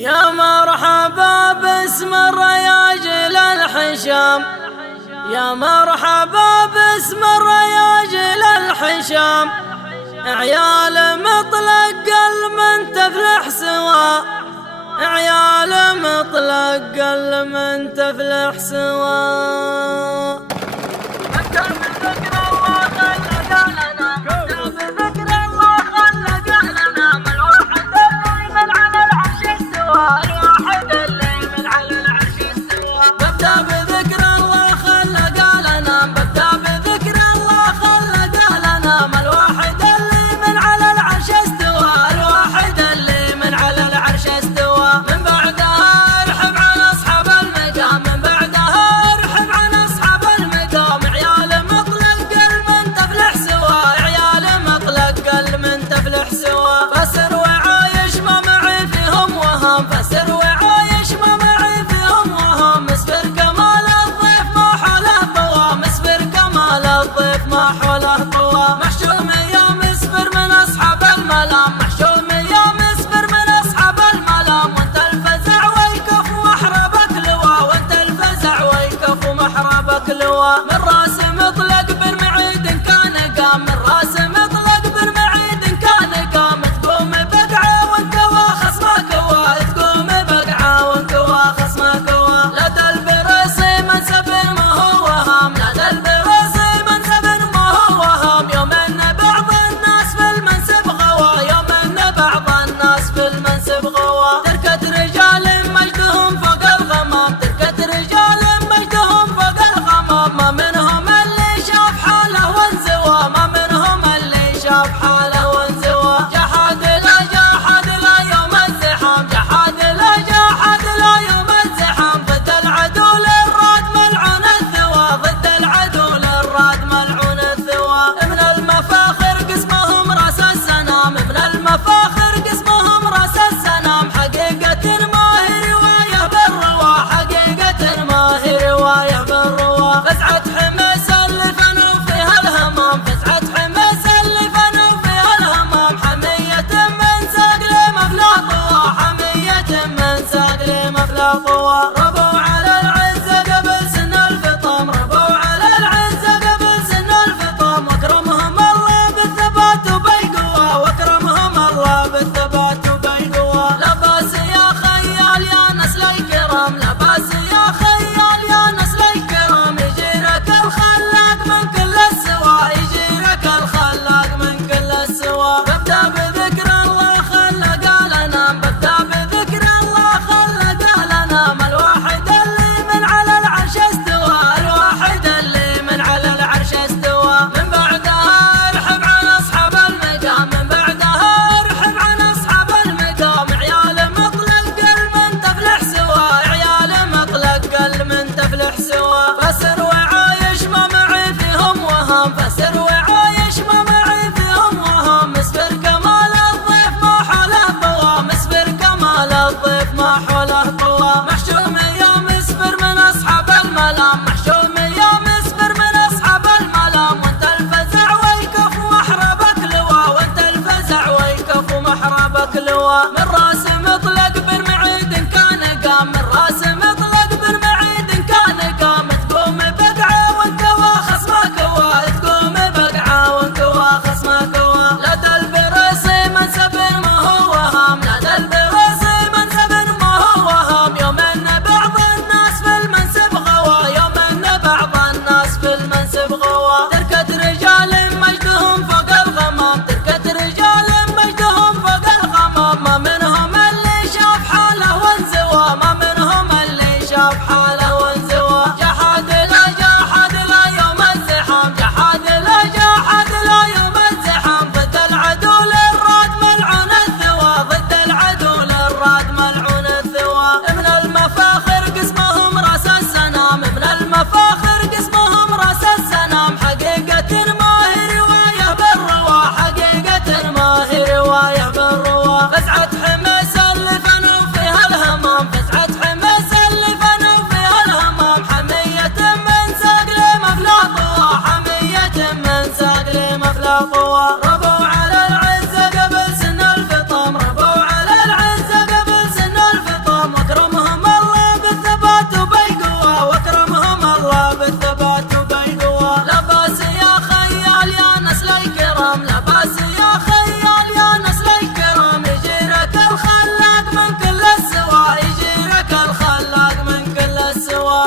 يا مرحبا باسم الرياجل الحشام، يا مرحبا باسم الرياجل الحشام، عيال مطلق من تفلح سوا، عيال مطلق من تفلح سوا. من راس مطلق بالمعيد كان قام، من راس مطلق بالمعيد كان قام، تقوم بقعه وانكوى خصمك هو، تقوم بقعه وانكوى خصمك هو. لا تلبرسي منسب ما هو هام، لا تلبرسي منسب ما هو هام، يوم ان بعض الناس في المنسب غوى، يوم ان بعض الناس في المنسب غوى.